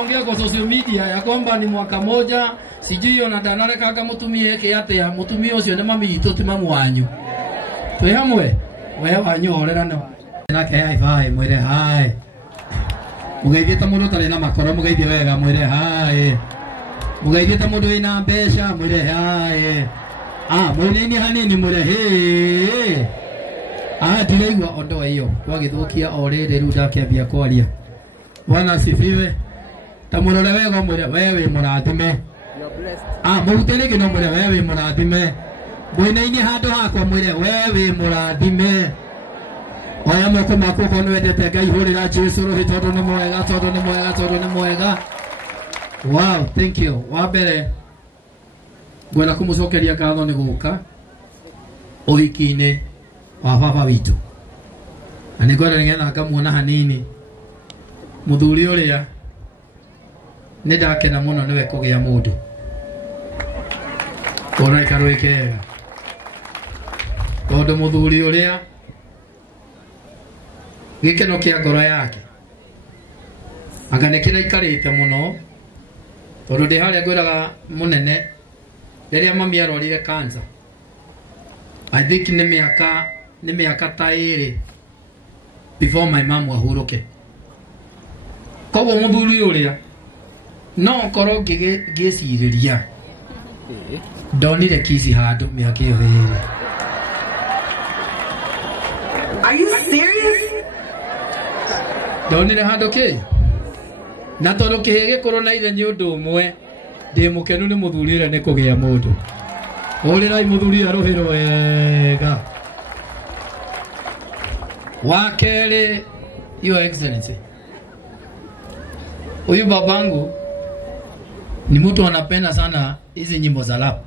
wanaongea kwa social media ya kwamba ni mwaka moja sijui onatanare kaka mutumie yake ate ya mutumie ucio ne mami itu ti mamu wanyu twe hamwe we wanyu horera no nake hai vai mwire hai mugeithie ta mundu tare na makoro mugeithie wega mwire hai mugeithie ta mundu ina mbeca mwire hai mwire ni hanini mwire he ndireigua ondo iyo twagithukia orere ru ndakiambia kwaria Bwana asifiwe tamurore wega mwire wewe murathime murutene gino mwire wewe murathime mwine-ini handu hakwa mwire wewe murathime oya moko mako kono wendete Ngai hurira Jesu rohi tondu ni mwega tondu ni mwega tondu ni mwega wow thank you wa mbere ngwenda kumucokeria ngatho ni guka uhiki-ini wa baba witu ani ngwenda nigetha ngamuona hanini muthuri uria ni ndakena muno niwe kugia mundu ora ikarwikega tondu muthuri uria gikeno kia ngoro yake aganekira ikarite muno tondu ndi haria ngwiraga munene riria mami arorire cancer I think ni miaka ta iri before my mom wahuruke koguo muthuri uria no korwo ngiciriria ndonire kici handu miaka iyo iri. Are you serious? Ndonire handu ki na tondu kihege koro na ithe ni undu umwe ndi mukenu ni muthuri uria ni kugia mundu urirai muthuri aruhiro wega wakere your excellency huyu babangu ni mtu anapenda sana hizi nyimbo za rap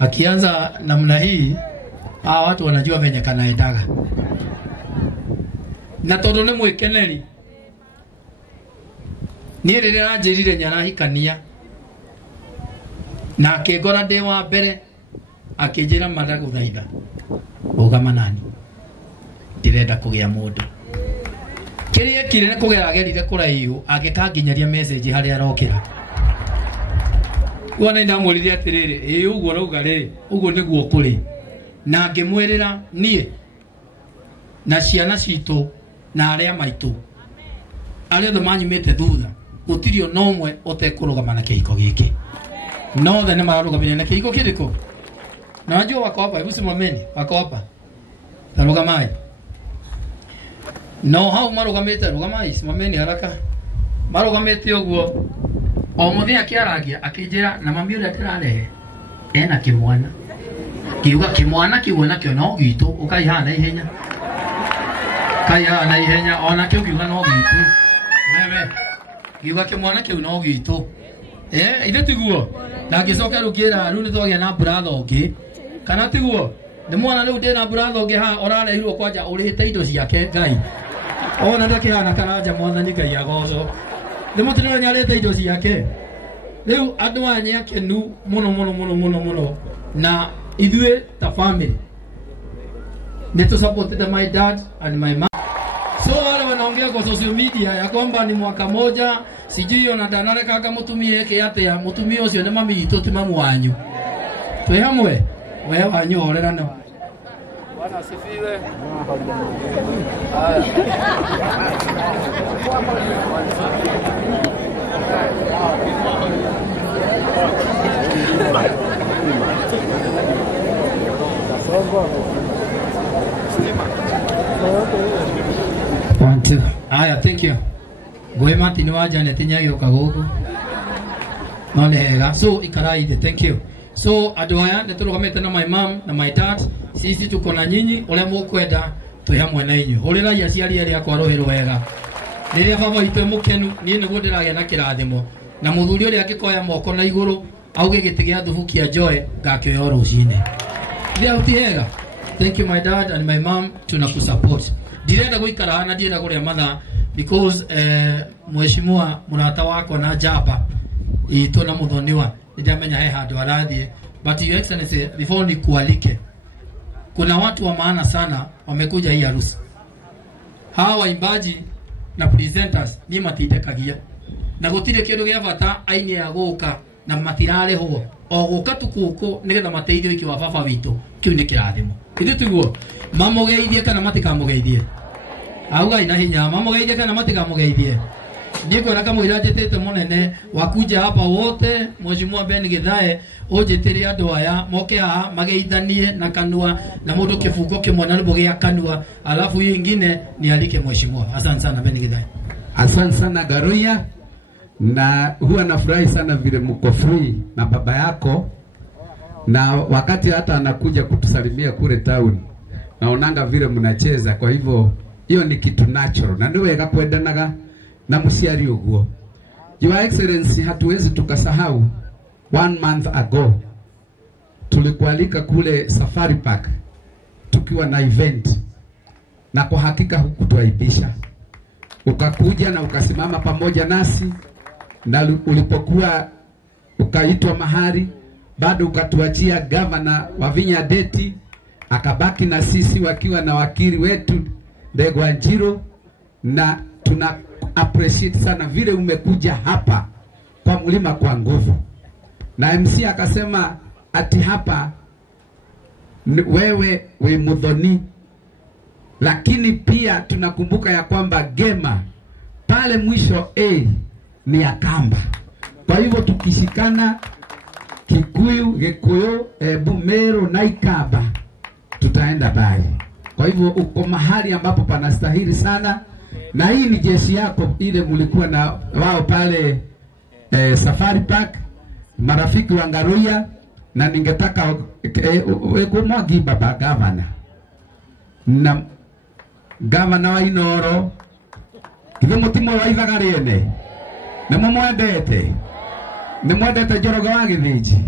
akianza namna hii watu wanajua venye kanaendaga na tondu ni mwikeneri ni riria anjirire nyarahikania na akigora ndi wa mbere akijira madaguthaitha ugama nani ndirenda kugia mundu kiria kire kugira agerire kuraihu agikanginyaria message hari arokira wona ndamuririe atiriri uguo rauga ri uguo niguo kuri na ngimwirira nie na ciana citu na aria maitu aria ndo manyumite thutha gutirio nomwe otekurugama na kihiko giki no the ne mararugamire na kihiko kiriko na wajua wako hapa hebu simameni wako hapa tarugamai no hau marugamite rugamai simameni haraka marugamite uguo o muthia akiaragia akijira na mami uria tirarehe ena kimwana kiuga kimwana kiuona kio no gitu ukaihana ihenya kaihana ihenya ona kio kiuga no gitu wewe kiuga kimwana kio no gitu ithe tiguo na ngicoka rukira ru ni twagia na brother ungi kana tiguo ni mwana ru ndi na brother ungi ha orarehirwo kwanja urite indo ciake Ngai ona ndakihana karanja mwathani Ngai agoco ni mutirira nyarite indo ciake riu andu anya kenu muno na ithue ta family need to support my dad and my mom. So wale wanaongea kwa social media ya kwamba ni mwaka moja sijui onatanare kaka mutumie yake ate ya mutumie ucio ne mami itu ti mamu wanyu twe hamwe we wanyu horera no. Bwana asifiwe. One, two. Thank you. Goe mati ni waja ne tinyagi ukagogo. No ne hega. So ikaraide. Thank you. So adoya ne turugamete na my mom na my dad. Sisi tuko na nyinyi ole mukwenda twi hamwe na inyu. Horera ya ciari eri akwa rohero wega. Riria baba itu mukenu ni ne godiragia na kirathimo. Na muthuri uri akikoya moko na iguru auge giti gia thubu kia joe ngakioya rucine. Ndia utihega. Thank you my dad and my mom tunakusupport. Direnda guikara hana direnda kuria matha because mheshimiwa murata wako na jaba itu na muthoniwa ndamenya he handu arathie but your excellency before ni kualike kuna watu wa maana sana wamekuja hii harusi hawa waimbaji na presenters ni matitekagia na gutire kindu gia bata aini aguka na matirare ho o guka tukuko nigetha mateithio iki wa baba witu kiu ni kirathimo ithu tiguo mamugeithie kana matikamugeithie auga ina hinya mamugeithie kana matikamugeithie ndiko nakamwira jetete monene wakuja hapa wote mheshimiwa Ben Githae ujitire andu aya moke haha mageithanie na kanua na mundu kifuko kimwe na rubugia kanua alafu hiyo ingine ni alike mheshimiwa. Asante sana Ben Githae. Asante sana Garuya, na huwa nafurahi sana vile mko free na baba yako, na wakati hata anakuja kutusalimia kule town naonanga vile mnacheza, kwa hivyo hiyo ni kitu natural na ndio wega kwendanaga na musiari uguo. Your Excellency, hatuwezi tukasahau 1 month ago tulikualika kule Safari Park tukiwa na event, na kwa hakika hukutuaibisha. Ukakuja na ukasimama pamoja nasi, na ulipokuwa ukaitwa mahali bado ukatuachia governor wa Vinya Deti akabaki na sisi wakiwa na wakili wetu Ndegwa Njiro, na tuna appreciate sana vile umekuja hapa kwa Mlima kwa nguvu. Na MC akasema ati hapa wewe we Muthoni, lakini pia tunakumbuka ya kwamba Gema pale mwisho ni Akamba. Kwa hivyo tukishikana Kikuyu, Gikuyu, Bumero na Ikamba tutaenda mbali. Kwa hivyo uko mahali ambapo panastahili sana, na hii ni jeshi yako ile mlikuwa na wao pale Safari Park, marafiki wa Garuya, na ningetaka kumwagi baba governor na governor wa Inoro hivyo mutimo wa Ithagarene na mwendete Njoroge wa Githiji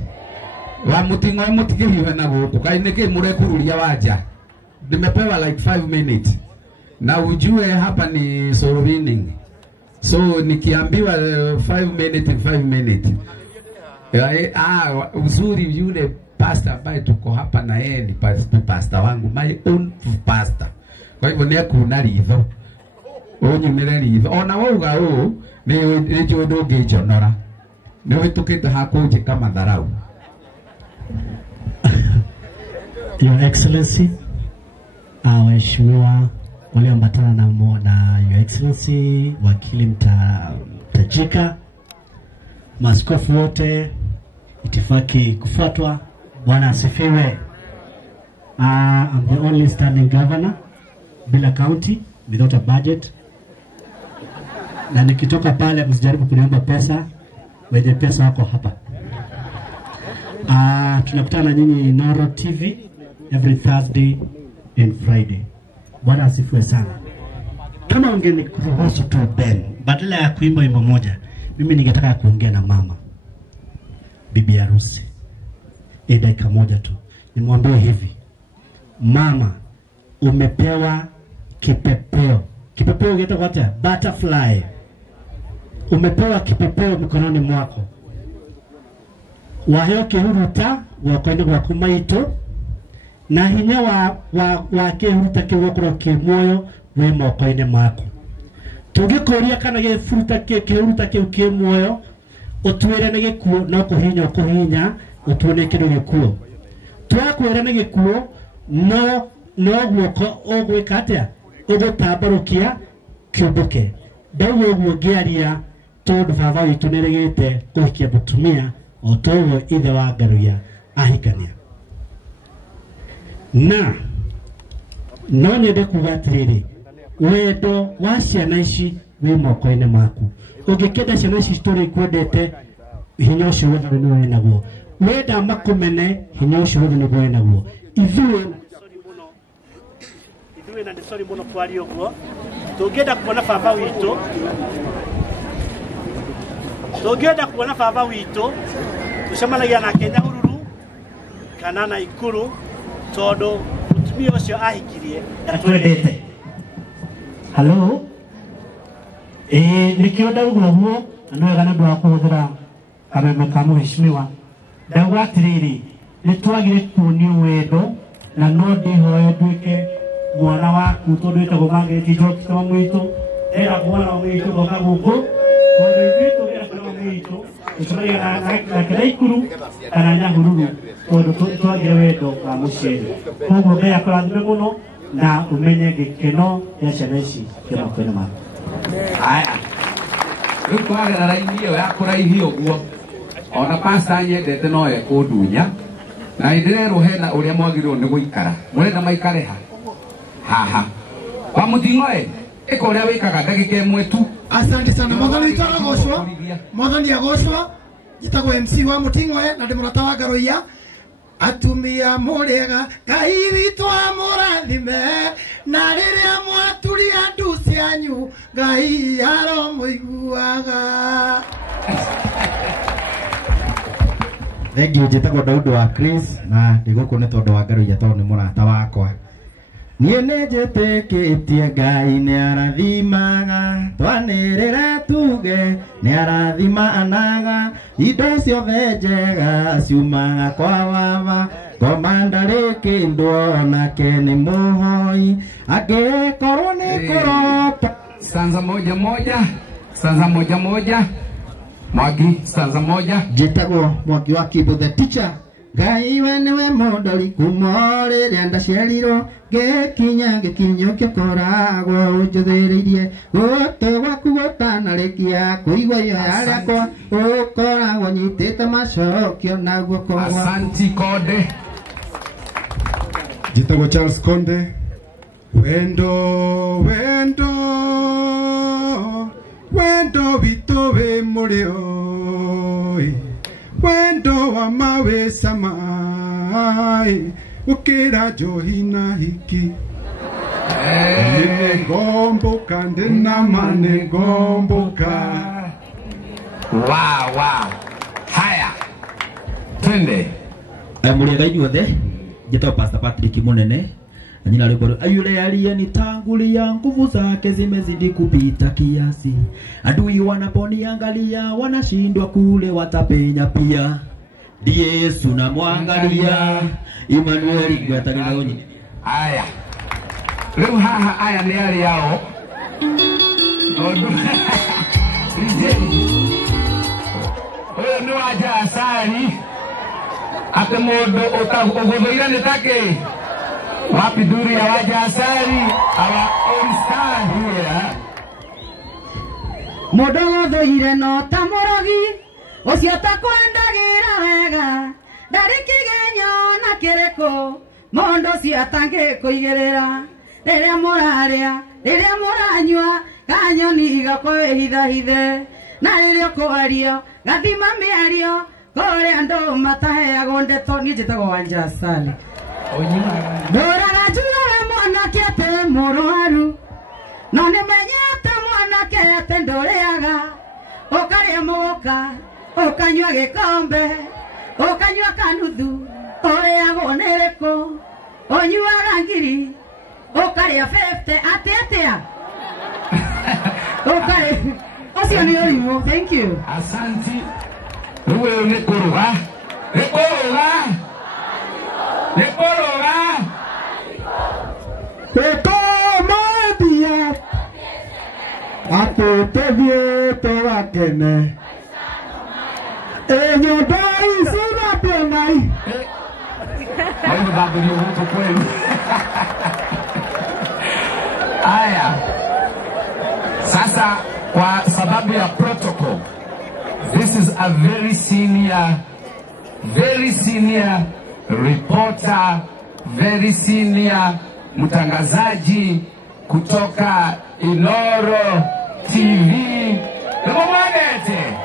wa mutingo mutigihiwe na guku kainike murekururia wanja. Nimepewa like 5 minutes na ujue hapa ni solo winning, so nikiambiwa 5 minutes uzuri yule pastor ambaye tuko hapa na yeye ni pastor wangu, my own pastor. Kwa hivyo ni kuna ritho onyumire ritho ona wauga ni jodo ngijonora ni witukite hakuje kama dharau. Your Excellency, waheshimiwa walioambatana na Your Excellency wakili mtajika, maaskofu wote, itifaki kufuatwa, Bwana asifiwe. I'm the only standing governor bila county without a budget, na nikitoka pale msijaribu kuniomba pesa, wenye pesa wako hapa. Tunakutana nyinyi Noro TV every Thursday and Friday. Bwana asifiwe sana. Kama ungeni kuruhusu tu Ben, badala ya kuimba wimbo moja, mimi ningetaka kuongea na mama bibi harusi. Dakika moja tu. Nimwambie hivi. Mama, umepewa kipepeo. Kipepeo ungeita kwa tia? Butterfly. Umepewa kipepeo mikononi mwako. Waheo kehuruta wakwenda kwa kumaito, na hinya wa kehuruta kewokoro kemoyo we mokoine mwako. Tugikoria kana gefuruta kehuruta kemoyo otwere na gikuo no kuhinya utwone kido gikuo. Twakwera na gikuo no guoko ogwika atia ugutambarukia kiumbuke. Dawo guogiaria tondu baba witu neregete kuhikia mutumia otowo ithe wa Garuya ahikania. Na no nyende kuga atiriri, wendo wa ciana ici wi moko-ini maku. Ungikenda ciana ici turi kwendete, hinya ucio wothe ni we naguo. Wenda makumene, hinya ucio wothe ni we naguo. Ithuĩ na sorry muno kwari uguo, tungenda kuona baba witu, tucemanagia na Kenya Hururu kana na Ikuru tondu mutumia ucio ahikirie atwendete. Hello, nikio ndauga huo na wega ndu wa kuhuthira kameme ka muheshimiwa. Ndauga atiriri nitwagire kuonio wendo na no ndihoe nduike mwana waku tondu itagwo Margaret Jones kama mwitu era mwana wa mwitu goka guku Kondo itu kira kira itu, sebenarnya nak kira ikuru, karena huruf, kondo tu agak itu kamu sih. Kondo kaya kalau ada menguno, na umenya keno ya shenesi kira kena mat. Aya. Lu agak ada ini ya, aku rai hiu gua. Ona pasanya dete noe kodunya. Na idere rohena ule mwagiro ne guikara. Mule na maikare ha. Ha. Wa mutingoe. Eko ule wikaga dakika imwe tu. Asante sana. Mwathani witwa Goshwa. Mwathani Goshwa. Jitagwo MC wa Mutingoe na ndi murata wa Garoia. Atumia murega Ngai witũ amũrathime na rĩrĩa mwaturia ndu cianyu Ngai aromũiguaga. Thank you. Njĩtagwo Daudi wa Chris na ndĩ gũkũ nĩ tondũ wa Garoia tondũ nĩ mũrata wakwa. Niĩ nĩ njĩtĩkĩtie Ngai nĩ arathimaga, twanĩrĩre tuge nĩ arathimanaga, indo ciothe njega ciumaga kwa Baba, komanda rĩ kĩndũ onake nĩ mũhoi, angĩkorwo nĩ kũrota. Stanza moja Mwagi, stanza moja. Njĩtagwo Mwagi wa Kibo the teacher. Ngai we nĩwe mũndori kuma rĩrĩa ndaciarirwo, ngĩkinya gĩkinyo kĩkoragwo ũnjũthĩrĩirie, gũtũ gwaku gũtanarĩkia kũigua ihoya rĩakwa, ũkoragwo nyitĩte macokio na guoko gwaku. Asanti Konde. Njĩtagwo Charles Konde. Wendo witũ wĩ mũrĩo, wendo wa mawe samai ukira njohi na hiki nimegomboka ndinama negomboka. Wow. Haya. Twende. Mũrĩega inyuothe. Njĩtagwo Pastor Patrick Munene. Na jina lako yule aliyenitangulia, nguvu zake zimezidi kupita kiasi. Adui wanaponiangalia wanashindwa kule watapenya pia. Ndiye Yesu namwangalia. Emmanuel Gatagaloni. Aya. Leo haha aya ni yale yao. Huyo ni waja asali. Ate modo otagogoira nitake. Wapi duri ya waja asali. Our own star here. Modo dhoire no tamorogi. Ocio takwendagira wega. Ndarikigenyo na kireko. Mondo ciatange kuigerera. Rĩrĩa mũrarĩa, rĩrĩa mũranyua, kanyoni gakwĩhithahithe. Na rĩrĩa kwario, gathima mĩario, kũrĩa andũ mataheagwo ndeto. Niĩ njĩtagwo Wanja Asali. Ndũraga njugaga mwanake atĩ mũrwaru, no nĩmenyete mwanake atĩ ndũrĩaga. Ũkarĩa mũgũka, ũkanyua gĩkombe, ũkanyua kanuthu, ũrĩagwo nĩ rĩkũ, ũnyuaga ngiri. Okaria 50 atetea. Okaria. Ocio ni orimu. Thank you. Asanti. Wewe unekoroga. Nekoroga. Ekomadia. Atotevie towakene. Enyodai sina penai. Hayo babu ni huko kwenu. Aya. Sasa kwa sababu ya protocol, this is a very senior reporter, very senior mtangazaji kutoka Inoro TV. Nomagete.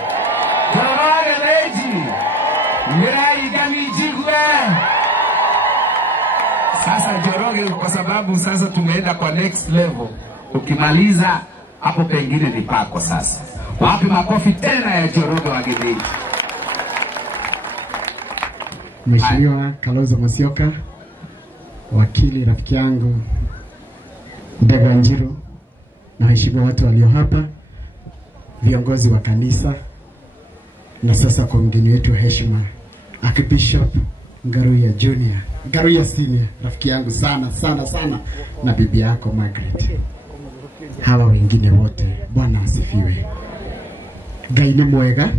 Tawale leji. Mirai gamijigwe. Sasa Njoroge, kwa sababu sasa tumeenda kwa next level. Ukimaliza hapo pengine ni pako sasa. Wapi makofi tena ya Njoroge wa Githii. Mheshimiwa Kalonzo Musyoka, wakili rafiki yangu Ndegwa Njiru, na waheshimiwa watu walio hapa, viongozi wa kanisa, na sasa kwa mgeni wetu wa heshima Archbishop Garoia Junior, Garoia Senior, rafiki yangu sana, na bibi yako Margaret. Hawa wengine wote, Bwana asifiwe. Ngai nĩ mwega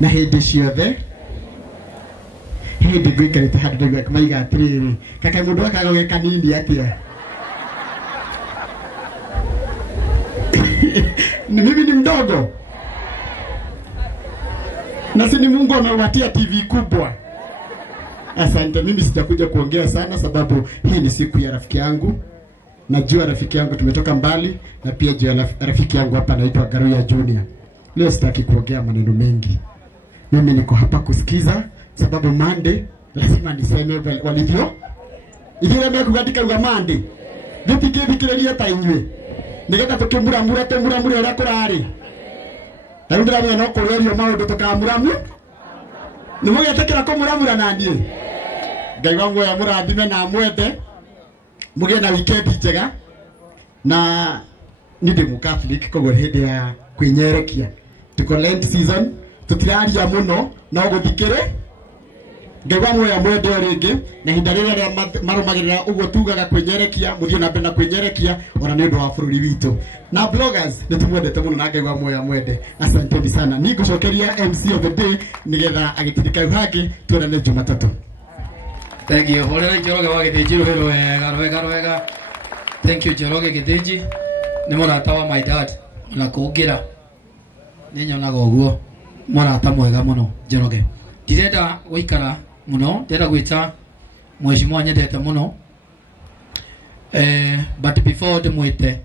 na hĩndĩ ciothe hĩndĩ ngũikarĩte handũ ndaigua maiga atĩrĩrĩ kaka mũndũ akagoge kanini atĩa mimi ni mdogo na si ni Mungu amewatia TV kubwa. Asante, mimi sitakuja kuongea sana sababu hii ni siku ya rafiki yangu. Najua rafiki yangu tumetoka mbali na pia jua rafiki yangu hapa anaitwa Garuya Junior. Leo sitaki kuongea maneno mengi. Mimi niko hapa kusikiza sababu Monday lazima niseme walivyo. Ile mimi kuandika lugha Monday. Thikiriria ta inywe. Nigetha tukimuramura tumuramure ura kurari. Na ndira mwe no kurerio maundu tukamuramu. Nimugetekera kumuramura nanie. Ngai wangu ya murathime na mwende. Muge na weekend njega. Na ninde mu Catholic kogo hindi ya kwinyerekia. Tuko Lent season, tutiraria muno no guthikire. Ngai wangu ya mwende ringi na hinda riria marumagirira uguo tugaga kwinyerekia, muthio na mbere na kwinyerekia ona ni undu wa bururi witu. Na bloggers nitumwendete muno na Ngai wangu ya mwende. Asante sana. Nigucokeria MC of the day nigetha agitindika uhagi tuonane Jumatatu. Thank you. Horera Njoroge wa Githĩnji wega. Thank you Njoroge Githĩnji. Nĩ mũrata wa my dad na kũngira. Nĩ nyonaga ũguo. Mũrata mwega mũno Njoroge. Ndirenda gũikara mũno, ndĩrenda gwĩta mheshimiwa nyendete mũno. But before ndĩmwĩte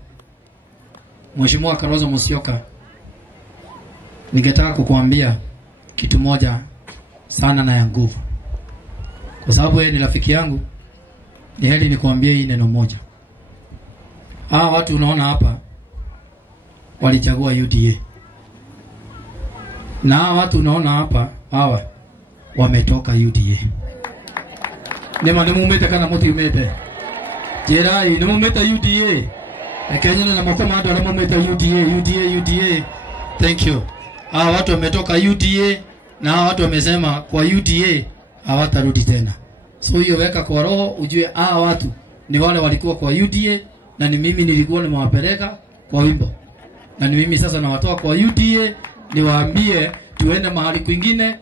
Mheshimiwa Kalonzo Musyoka, ningetaka kukuambia kitu moja sana na ya nguvu. Kwa sababu yeye ni rafiki yangu, ni heri nikuambie hii neno moja. Hawa watu unaona hapa walichagua UDA. Na hawa watu unaona hapa hawa wametoka UDA. Nema nimumete kana mutiumete. Jerai nimumete UDA. Kenya na makoma ndo nimumete UDA. Thank you. Hawa watu wametoka UDA na hawa watu wamesema kwa UDA hawatarudi tena. So hiyo weka kwa roho ujue hawa watu ni wale walikuwa kwa UDA na ni mimi nilikuwa nimewapeleka kwa wimbo. Na ni mimi sasa nawatoa kwa UDA niwaambie tuende mahali kwingine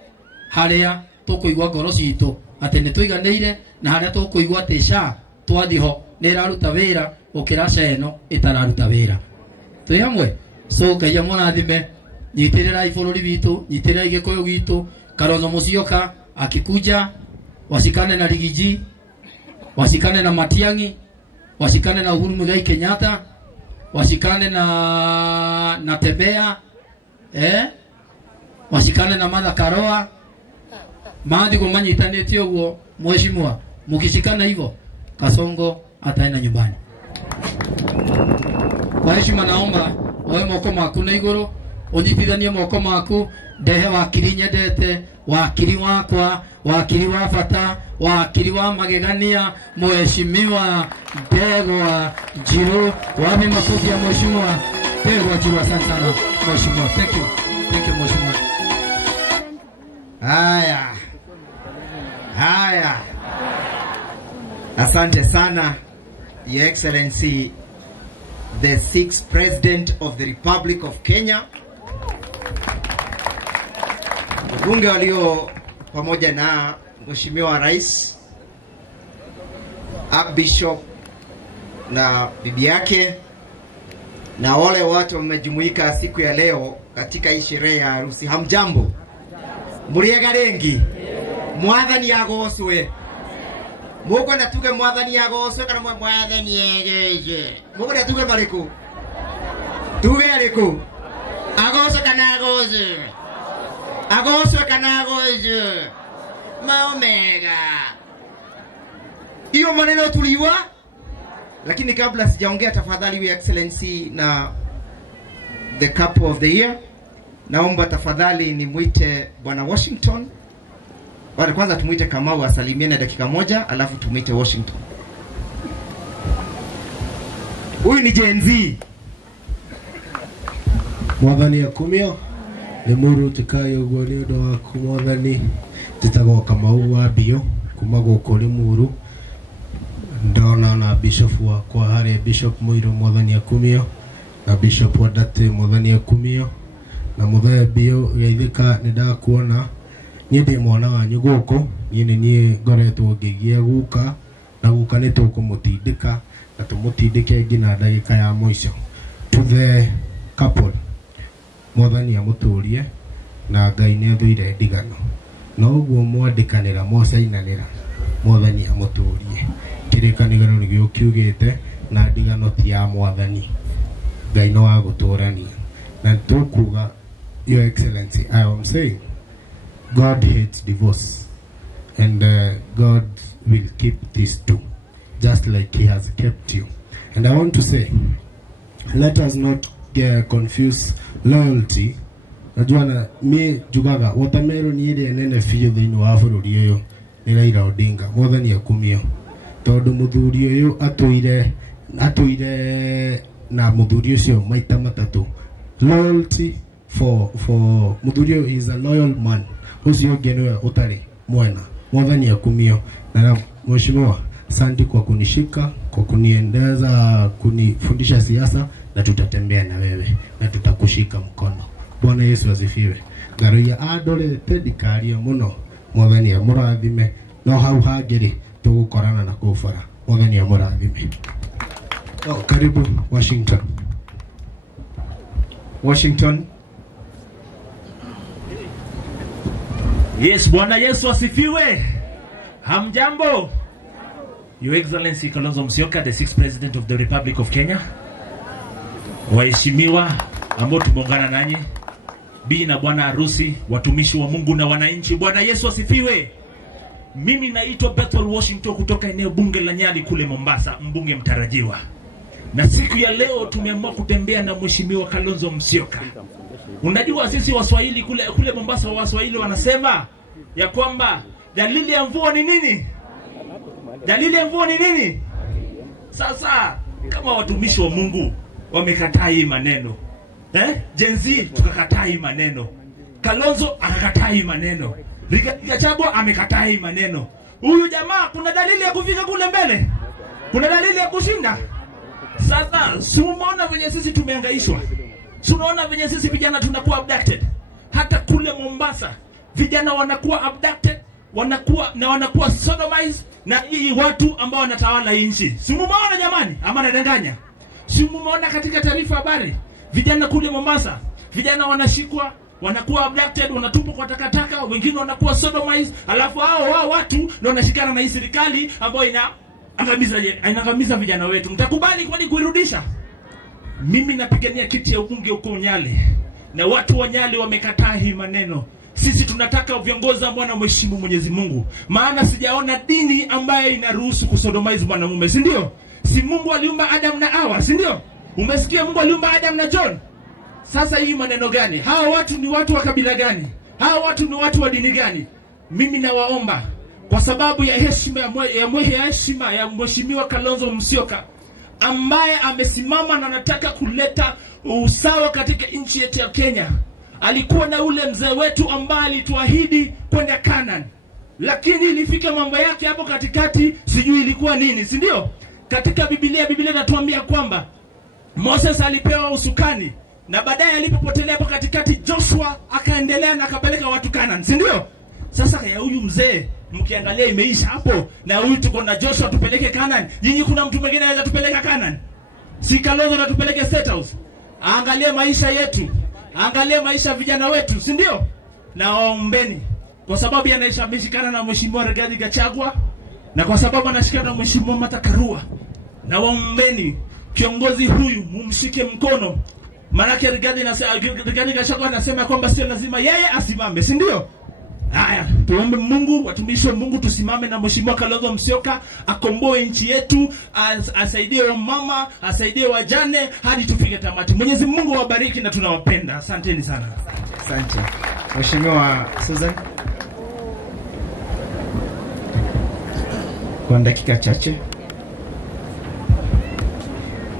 haria tukuigwa ngoro citu ati ni tuiganeire na haria tukuigwa tisha twathiho niraruta wira ukirasha eno itararuta wira. Twi hamwe. So Ngai mũrathime nyitirira ibũrũri witu, nyitirira Gĩkũyũ gitu. Kalonzo Musyoka akikuja washikane na Rigiji, washikane na Matiang'i, washikane na Uhuru Muigai Kenyatta, washikane na Tembea, washikane na Martha Karua. Maadhi kumanyitanĩtie ũguo mheshimiwa, mukishikana hivyo Kasongo ataenda nyumbani. Kwa heshima naomba oe moko maku na igũrũ, unyitithanie moko maku, ndehe wakiri nyendete, wakiri wakwa, wakiri wa bata, wakiri wa magegania, mheshimiwa Ndegwa Njiru. Wapi makofi ya mheshimiwa Ndegwa Njiru? Asante sana mheshimiwa. Thank you mheshimiwa. Haya. Asante sana Your Excellency the 6th President of the Republic of Kenya. Bunge walio pamoja na Mheshimiwa Rais, Archbishop na bibi yake na wale watu wamejumuika siku ya leo katika hii sherehe ya harusi. Hamjambo? Muriega rengi? Mwathani agocwe. Muko na tuge mwathani agocwe kana mwathani egeje. Muko na tuge mariku? Tuge ariku? Agocwe kana agocwe? Agocwe kana agocwe? Maomega. Hiyo maneno tuliwa. Lakini kabla sijaongea, tafadhali Your Excellency na the couple of the year, naomba tafadhali nimuite Bwana Washington. Bwana kwanza tumuite Kamau asalimiane dakika moja, alafu tumuite Washington. Huyu ni Gen Z. Mwathani akumio ni muru tikayo gwani ndo waku mwathani titago Kamau wa bio kuma guku ri muru ndona na bishop wa kwa hari Bishop Muiru mwathani akumio na Bishop Wadate mwathani akumio na muthe bio geithika nidakuona nie ndi mwana wanyu guku nie ngoretwo ngigia guka na guka ni tukumutindika na tumutindike ngina ndagika ya mwisho. To the couple, mwathani amuturie na Ngai ni athuire ndigano na uguo mwandikanira mocainanira mwathani amuturie kirikanigano ni giukiugite na ndigano ti ya mwathani Ngai no aguturania na tukuga Your Excellency, I am saying God hates divorce and God will keep these two just like he has kept you. And I want to say, let us not confuse loyalty. Najua mi jugaga watermelon ile nene fiyo thini wa bururi uyu ni Raila Odinga mwathani akumio tondu muthuri uyu atuire na muthuri ucio maita matatu. Loyalty for muthuri is a loyal man ucio ngenwe utari mwena mwathani akumio. Na mheshimiwa, asante kwa kunishika, kwa kuniendeza, kunifundisha siasa, na tutatembea na wewe na tutakushika mkono. Bwana Yesu asifiwe. Garuya adole tedikaria muno mwathani amurathime no hau hangiri tugukorana na kufara mwathani amurathime. Karibu Washington. Yes, Bwana Yesu asifiwe. Hamjambo. Your Excellency Kalonzo Musyoka, the 6th President of the Republic of Kenya. Waheshimiwa ambao tumeungana nanyi, bi na bwana harusi, watumishi wa Mungu na wananchi, Bwana Yesu asifiwe. Mimi naitwa Bethel Washington kutoka eneo bunge la Nyali kule Mombasa, mbunge mtarajiwa. Na siku ya leo tumeamua kutembea na mheshimiwa Kalonzo Musyoka. Unajua sisi Waswahili kule Mombasa, Waswahili wanasema ya kwamba dalili ya mvua ni nini? Dalili ya mvua ni nini? Sasa kama watumishi wa Mungu wamekataa hii maneno, Gen Z tukakataa hii maneno, Kalonzo akakataa hii maneno, Gachagua amekataa hii maneno, huyu jamaa kuna dalili ya kufika kule mbele? Kuna dalili ya kushinda? Sasa si umeona venye sisi tumehangaishwa? Si unaona venye sisi vijana tunakuwa abducted? Hata kule Mombasa vijana wanakuwa abducted, wanakuwa sodomized na hii watu ambao wanatawala nchi. Si umeona jamani? Ama nadanganya? Si umeona katika taarifa habari? Vijana kule Mombasa, vijana wanashikwa, wanakuwa abducted, wanatupwa kwa takataka, wengine wanakuwa sodomized, alafu hao watu ndio wanashikana na hii serikali ambayo inaangamiza vijana wetu. Mtakubali kwani kuirudisha? Mimi napigania kiti ya ubunge huko Nyali na watu wa Nyali wamekataa hii maneno. Sisi tunataka viongozi ambao wanamheshimu Mwenyezi Mungu. Maana sijaona dini ambayo inaruhusu kusodomize mwanamume, si ndio? Si Mungu aliumba Adam na Hawa, si ndio? Umesikia Mungu aliumba Adam na John? Sasa hii maneno gani? Hawa watu ni watu wa kabila gani? Hawa watu ni watu wa dini gani? Mimi nawaomba kwa sababu ya heshima ya mheshimiwa Kalonzo Musyoka ambaye amesimama na anataka kuleta usawa katika nchi yetu ya Kenya. Alikuwa na ule mzee wetu ambaye alituahidi kwenda Canaan, lakini ilifika mambo yake hapo katikati, sijui ilikuwa nini, si ndio? Katika Biblia inatuambia kwamba Moses alipewa usukani na baadaye alipopotelea hapo katikati Joshua akaendelea na akapeleka watu Canaan, si ndio? Sasa ya huyu mzee mkiangalia imeisha hapo, na huyu tuko na Joshua tupeleke Canaan. Nyinyi kuna mtu mwingine anaweza tupeleka Canaan? Si Kalonzo na tupeleke State House? Angalia maisha yetu, angalia maisha vijana wetu, si ndio? Na waombeni kwa sababu anashikana na mheshimiwa Rigathi Gachagua na kwa sababu anashikana na mheshimiwa Martha Karua. Na waombeni kiongozi huyu mumshike mkono. Maana Rigathi Gachagua anasema kwamba sio lazima yeye asimame, si ndio? Haya, tuombe Mungu, watumishi wa Mungu, tusimame na mheshimiwa Kalonzo Musyoka akomboe nchi yetu, asaidie wamama, asaidie wajane hadi tufike tamati. Mwenyezi Mungu awabariki na tunawapenda. Asanteni sana. Asante. Mheshimiwa Susan, kwa dakika chache.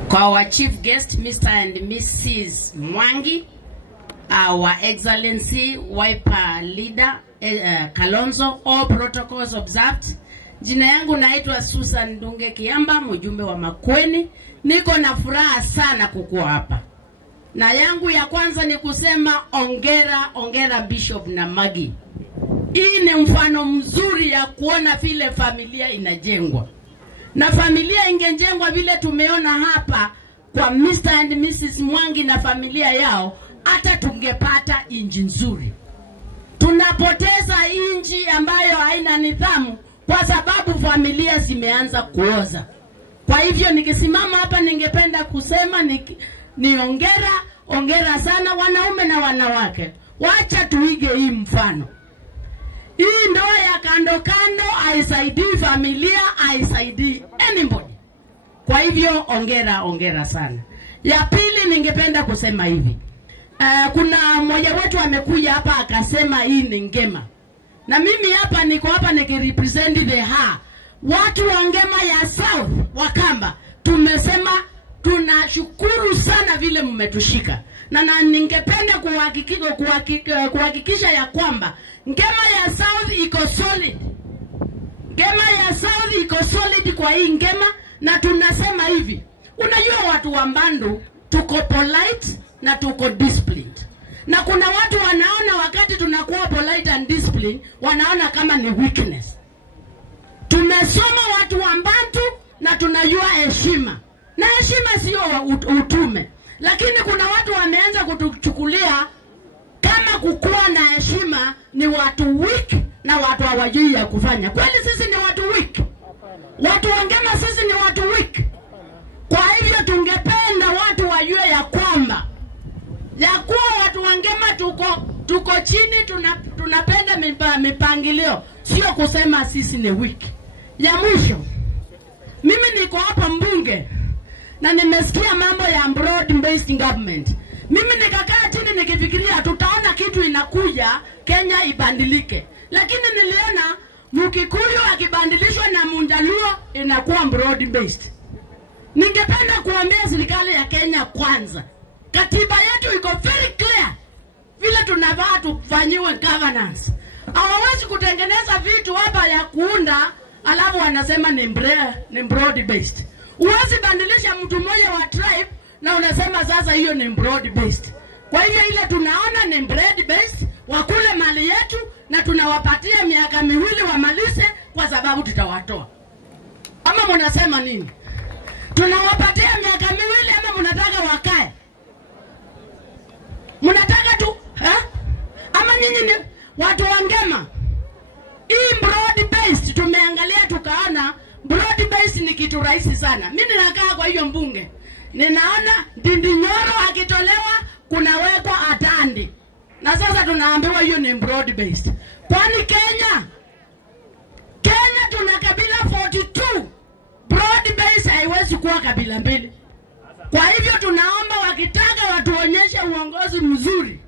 Kwa our chief guest Mr. and Mrs. Mwangi, our Excellency Wiper leader Kalonzo, all protocols observed. Jina yangu naitwa Susan Ndunge Kiamba, mjumbe wa Makueni. Niko na furaha sana kukuwa hapa. Na yangu ya kwanza ni kusema ongera Bishop Namagi. Hii ni mfano mzuri ya kuona vile familia inajengwa. Na familia ingejengwa vile tumeona hapa kwa Mr. and Mrs. Mwangi na familia yao, hata tungepata inji nzuri. Tunapoteza inji ambayo haina nidhamu kwa sababu familia zimeanza kuoza. Kwa hivyo nikisimama hapa ningependa kusema ni ongera sana wanaume na wanawake. Wacha tuige hii mfano. Hii ndoa ya kando haisaidii familia, haisaidii anybody. Kwa hivyo ongera sana. Ya pili ningependa kusema hivi. Kuna mmoja wetu amekuja hapa akasema hii ni ngema. Na mimi hapa niko hapa nikirepresent the watu wa ngema ya South Wakamba. Tumesema tunashukuru sana vile mmetushika. Na ningependa kuhakikisha ya kwamba ngema ya South iko solid. Ngema ya South iko solid kwa hii ngema, na tunasema hivi. Unajua watu wa Mbandu tuko polite na tuko disciplined. Na kuna watu wanaona wakati tunakuwa polite and disciplined, wanaona kama ni weakness. Tumesoma watu wa Mbandu na tunajua heshima. Na heshima sio utume. Lakini kuna watu wameanza kutuchukulia kama kukuwa na heshima ni watu weak na watu hawajui ya kufanya. Kweli sisi ni watu weak? Watu wa ngema sisi ni watu weak? Kwa hivyo tungependa watu wajue ya kwamba watu wa ngema tuko chini, tunapenda mipangilio, sio kusema sisi ni weak. Ya mwisho, mimi niko hapa mbunge na nimesikia mambo ya broad based government. Mimi nikakaa chini nikifikiria tutaona kitu inakuja Kenya ibadilike. Lakini niliona Mkikuyu akibadilishwa na Munjaluo inakuwa broad based. Ningependa kuambia serikali ya Kenya kwanza, katiba yetu iko very clear vile tunavaa tufanyiwe governance. Hawawezi kutengeneza vitu hapa ya kuunda alafu wanasema ni broad based. Uwezi bandilisha mtu mmoja wa tribe na unasema sasa hiyo ni broad based. Kwa hivyo ile tunaona ni broad based, wakule mali yetu na tunawapatia miaka 2 wamalize kwa sababu tutawatoa. Ama mnasema nini? Tunawapatia miaka 2 ama mnataka wakae? Mnataka tu ama nyinyi ni watu wa ngema? Hii broad based tumeangalia tukaona broad based ni kitu rahisi sana. Mimi ninakaa kwa hiyo mbunge, ninaona Ndindi Nyoro akitolewa kunawekwa Atandi. Na sasa tunaambiwa hiyo ni broad based. Kwani Kenya tuna kabila 42. Broad based haiwezi kuwa kabila 2. Kwa hivyo tunaomba wakitaka watuonyeshe uongozi mzuri,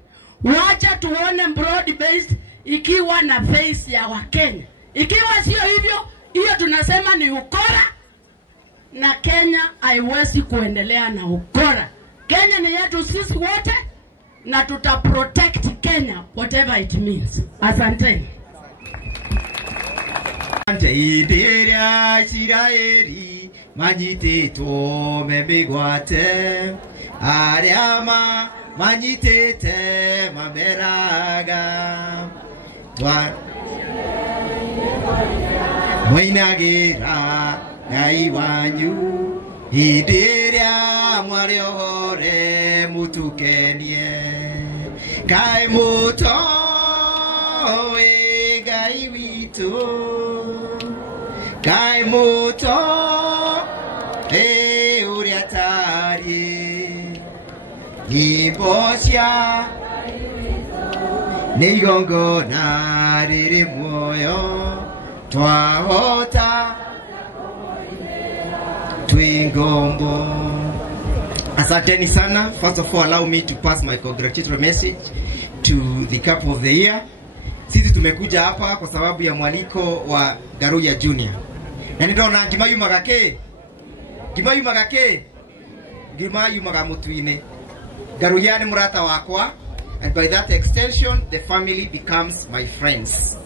wacha tuone broad based ikiwa na face ya Wakenya. Ikiwa sio hivyo, hiyo tunasema ni ukora, na Kenya haiwezi kuendelea na ukora. Kenya ni yetu sisi wote na tutaprotect Kenya whatever it means. Asante. Idiria Israeli manyitito memigwate ariama manyitete mameraga twa Mwainagira ngai wanyu idiria mwariohore mutukenie kai muto ngai witu kai muto uriatari ibosya nigongo nariri moyo twahota twingombo. Asanteni sana. First of all, allow me to pass my congratulatory message to the couple of the year. Sisi tumekuja hapa kwa sababu ya mwaliko wa Garuya Junior. Na ninaona Gimayu Magamutuine. Garuya ni murata wakwa, and by that extension the family becomes my friends.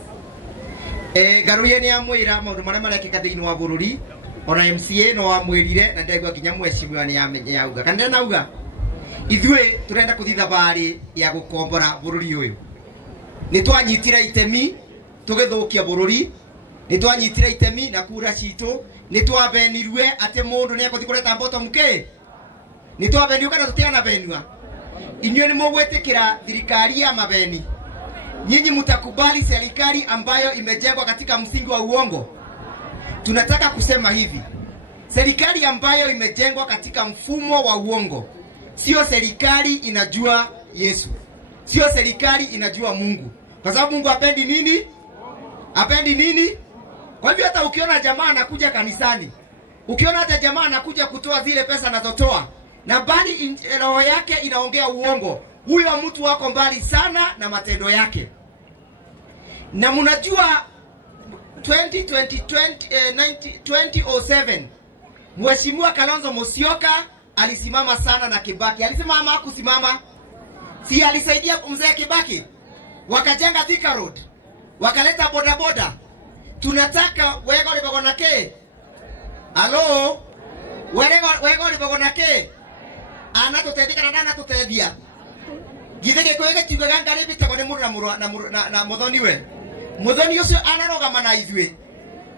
Garuya ni amwira maundu maria marekeka thiini wa bururi, ona MCA no amwirire na ndegwa kinya mweshimiwa ni amenya uga. Kana nauga Ithue turenda kuthitha bari ya gukombora bururi uyu. Ni twanyitira itemi tugithukia bururi, ni twanyitira itemi na kura citu, ni twabenirwe ate mundu ni akuthi kureta mboto muke. Ni twabenirwe kana tutiana benwa. Inywe ni mugwetikira thirikari ya mabeni. Nyinyi mtakubali serikali ambayo imejengwa katika msingi wa uongo. Tunataka kusema hivi. Serikali ambayo imejengwa katika mfumo wa uongo. Sio serikali inajua Yesu. Sio serikali inajua Mungu. Kwa sababu Mungu hapendi nini? Hapendi nini? Kwa hivyo hata ukiona jamaa anakuja kanisani, ukiona hata jamaa anakuja kutoa zile pesa anazotoa, na bali roho yake inaongea uongo, huyo mtu wako mbali sana na matendo yake. Na mnajua 2007 Mheshimiwa Kalonzo Musyoka alisimama sana na Kibaki. Alisimama hakusimama? Si alisaidia mzee Kibaki? Wakajenga Thika Road, wakaleta boda boda. Tunataka wego libogona ke. Halo? Wego libogona ke. Ana tutethika na nana tutethia. Githege kwege kiuga ngari bitagone murra na muthoni we. Muthoni ucio anarogama na ithwe.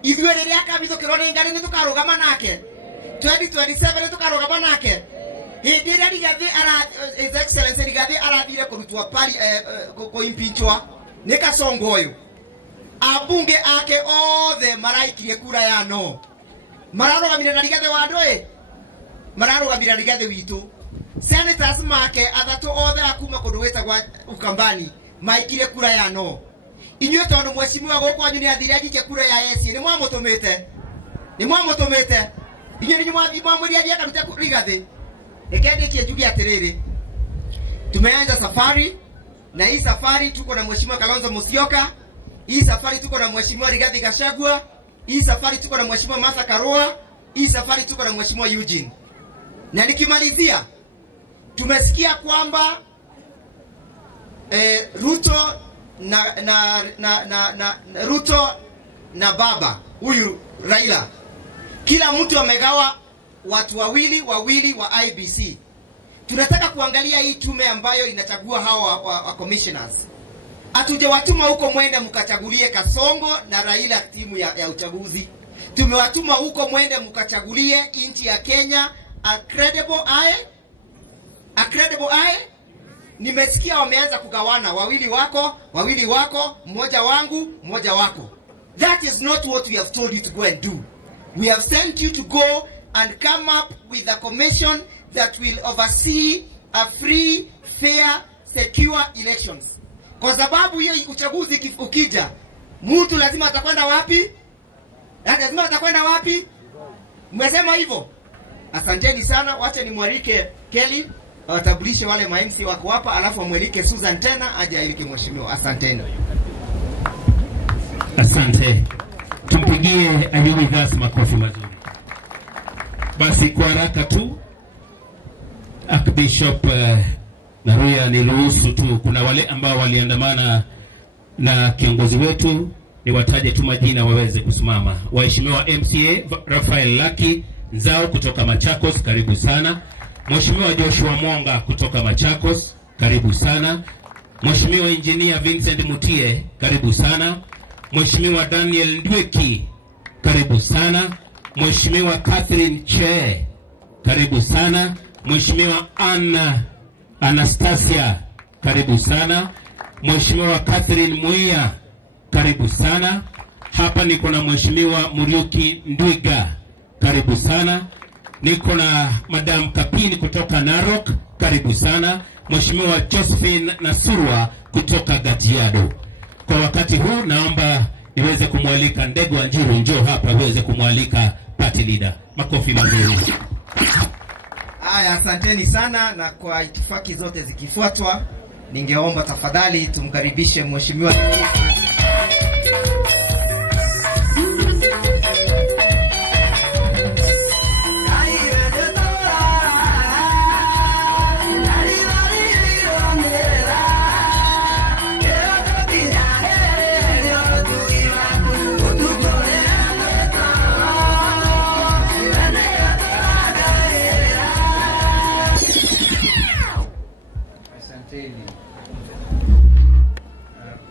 Ithwe riria akabithukirwo ni ngari ni tukarugama nake. 2027 tukarugama nake. Hindi ria Rigathi His Excellency Rigathi arathire kurutwa pari kuimpichwa ni Kasongo uyu. Abunge ake othe maraikirie kura ya no. Mararugamire na Rigathi wa ndwe. Mararugamire na Rigathi witu. Senators make athatu othe akuma kundu wetagwa Ukambani maikire kura ya no. Inywe tondu mheshimiwa gukwanyu ni athire agike kura ya yes ni mwamutumite. Ni mwamutumite. Inywe ni mwamuria thia karuta Rigathi. Ekende kijugi atiriri. Tumeanza safari na hii safari tuko na Mheshimiwa Kalonzo Musyoka. Hii safari tuko na Mheshimiwa Rigathi Gachagua. Hii safari tuko na Mheshimiwa Martha Karua. Hii safari tuko na Mheshimiwa Eugene. Na nikimalizia, tumesikia kwamba Ruto Ruto na baba huyu Raila, kila mtu amegawa watu wawili wa IBC. Tunataka kuangalia hii tume ambayo inachagua hawa wa commissioners. Hatujawatuma huko mwende mkachagulie Kasongo na Raila timu ya uchaguzi. Tumewatuma huko mwende mkachagulie inchi ya Kenya a credible eye. Nimesikia wameanza kugawana, wawili wako, mmoja wangu, mmoja wako. That is not what we have told you to go and do. We have sent you to go and come up with a commission that will oversee a free, fair, secure elections. Kwa sababu hiyo uchaguzi ukija, mtu lazima atakwenda wapi? Lazima atakwenda wapi? Mmesema hivyo? Asanteni sana, wacha nimwalike Kelly watambulishe wale ma-MC wako hapa, alafu amwalike Susan tena aje ailike mheshimiwa. Asanteni. Asante. Tumpigie Ayubu Gas makofi mazuri. Basi kwa haraka tu Archbishop Naruya niruhusu tu, kuna wale ambao waliandamana na kiongozi wetu, ni wataje tu majina waweze kusimama. Waheshimiwa MCA Rafael Laki Nzao kutoka Machakos, karibu sana. Mheshimiwa Joshua Mwonga kutoka Machakos, karibu sana. Mheshimiwa Engineer Vincent Mutie, karibu sana. Mheshimiwa Daniel Ndweki, karibu sana. Mheshimiwa Catherine Che, karibu sana. Mheshimiwa Anastasia, karibu sana. Mheshimiwa Catherine Muia, karibu sana. Hapa niko na Mheshimiwa Muriuki Ndwiga, karibu sana. Niko na Madam Kapini kutoka Narok, karibu sana. Mheshimiwa Josephine Nasurwa kutoka Gatiado. Kwa wakati huu naomba niweze kumwalika Ndegwa Njiru, njoo hapa niweze kumwalika party leader. Makofi mazuri. Haya, asanteni sana, na kwa itifaki zote zikifuatwa, ningeomba tafadhali tumkaribishe mheshimiwa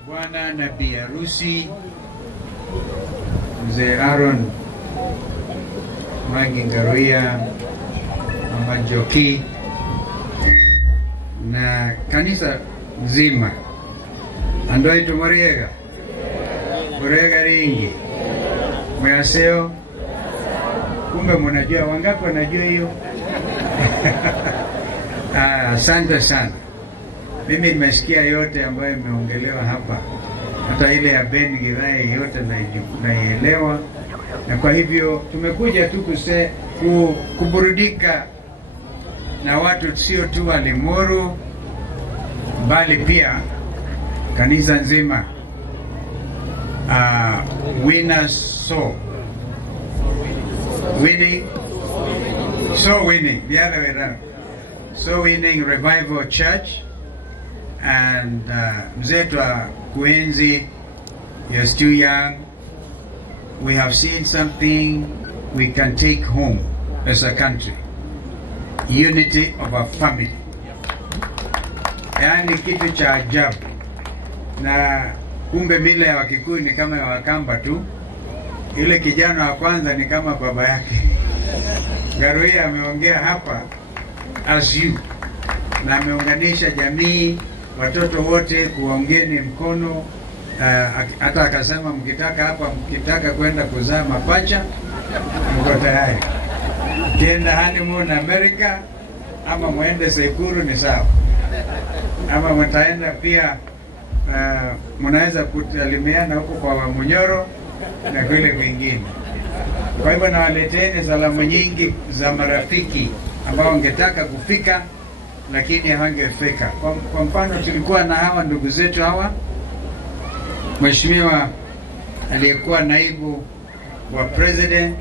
bwana na bi harusi mzee Aaron Mwangi Ngaruya, Mama Njoki na kanisa nzima. Andoi tumoriega Murega ringi mwaseo. Kumbe mnajua, wangapi wanajua hiyo? Asante sana. Mimi nimesikia yote ambayo imeongelewa hapa, hata ile ya Ben Githae yote naielewa, na kwa hivyo tumekuja tu kuburudika na watu, sio tu wa Limuru bali pia kanisa nzima. Winning the other way around. So Winning Revival Church and Mzetwa Kuenzi, you're still young. We have seen something we can take home as a country. Unity of a family. Yani kitu cha ajabu. Na kumbe mila ya Wakikuyu ni kama ya Wakamba tu. Yule kijana wa kwanza ni kama baba yake. Ngaruya ameongea hapa as you, na ameunganisha jamii, watoto wote, kuongeni mkono. Hata akasema mkitaka kwenda kuzaa mapacha mko tayari. Kienda honeymoon America ama muende Sekuru ni sawa, ama mtaenda pia mnaweza kutalimiana huko kwa Munyoro na kule kwingine. Kwa hivyo nawaleteni salamu nyingi za marafiki ambao wangetaka kufika lakini hawangefika. Kwa mfano tulikuwa na hawa ndugu zetu hawa. Mheshimiwa aliyekuwa naibu wa president,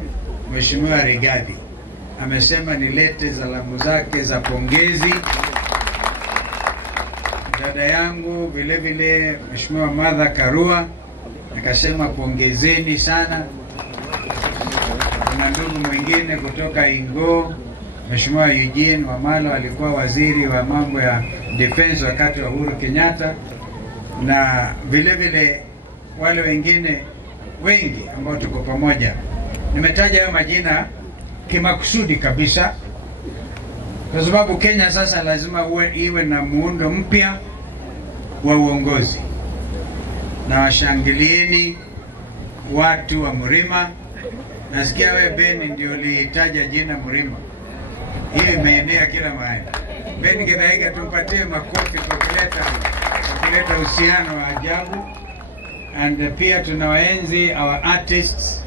Mheshimiwa Rigathi, amesema nilete salamu zake za pongezi. Dada yangu vile vile Mheshimiwa Martha Karua akasema pongezeni sana. Kuna ndugu mwingine kutoka Ingo, Mheshimiwa Eugene Wamalo, alikuwa waziri wa mambo ya defense wakati wa Uhuru Kenyatta, na vile vile wale wengine wengi ambao tuko pamoja. Nimetaja hayo majina kimakusudi kabisa kwa sababu Kenya sasa lazima iwe na muundo mpya wa uongozi. Na washangilieni watu wa Murima. Nasikia wewe Ben ndio ulitaja jina Murima. Hiyo imeenea kila mahali. Ben Githae, tumpatie makofi kwa kuleta uhusiano wa ajabu. And pia tunawaenzi our artists,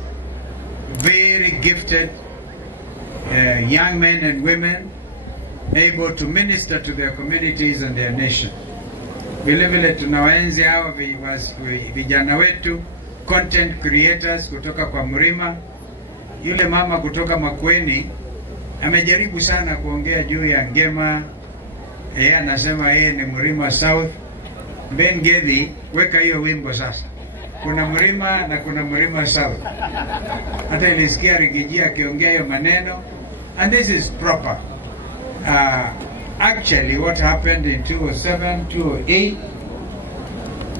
very gifted young men and women able to minister to their communities and their nation. Vile vile tunawaenzi hawa vijana wetu, content creators kutoka kwa Murima. Yule mama kutoka Makueni amejaribu sana kuongea juu ya Ngema. Yeye anasema yeye ni Murima South. Ben Gedi, weka hiyo wimbo sasa. Kuna Murima na kuna Murima South. Hata ilisikia Rigijia akiongea hiyo maneno. And this is proper. Actually what happened in 2007, 2008,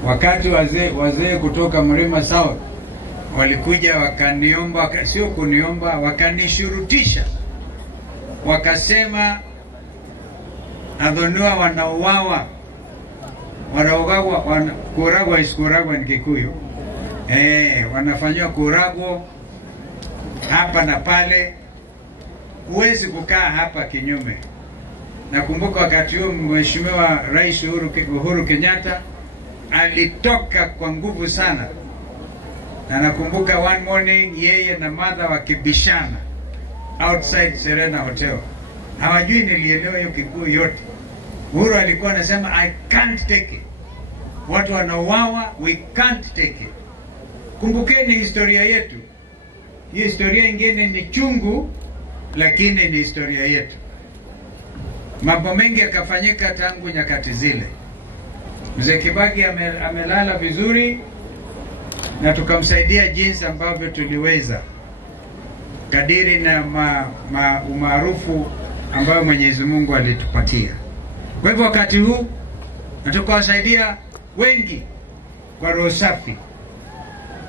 wakati wazee kutoka Murima South walikuja wakaniomba, sio kuniomba, wakanishurutisha. Wakasema Adhonua wanauawa. Kuragwa iskuragwa ni Kikuyu. Wanafanywa kuragwa hapa na pale. Huwezi kukaa hapa kinyume. Nakumbuka wakati huo Mheshimiwa Rais Uhuru Kenyatta alitoka kwa nguvu sana. Na nakumbuka one morning yeye na Martha wakibishana outside Serena Hotel. Hawajui nilielewa hiyo Kikuyu yote. Uhuru alikuwa anasema I can't take it. Watu wanauawa, we can't take it. Kumbukeni historia yetu. Hii historia ingine ni chungu, lakini ni historia yetu. Mambo mengi yakafanyika tangu nyakati zile. Mzee Kibaki amelala vizuri na tukamsaidia jinsi ambavyo tuliweza, kadiri na umaarufu ambayo Mwenyezi Mungu alitupatia. Kwa hivyo wakati huu tukawasaidia wengi kwa roho safi,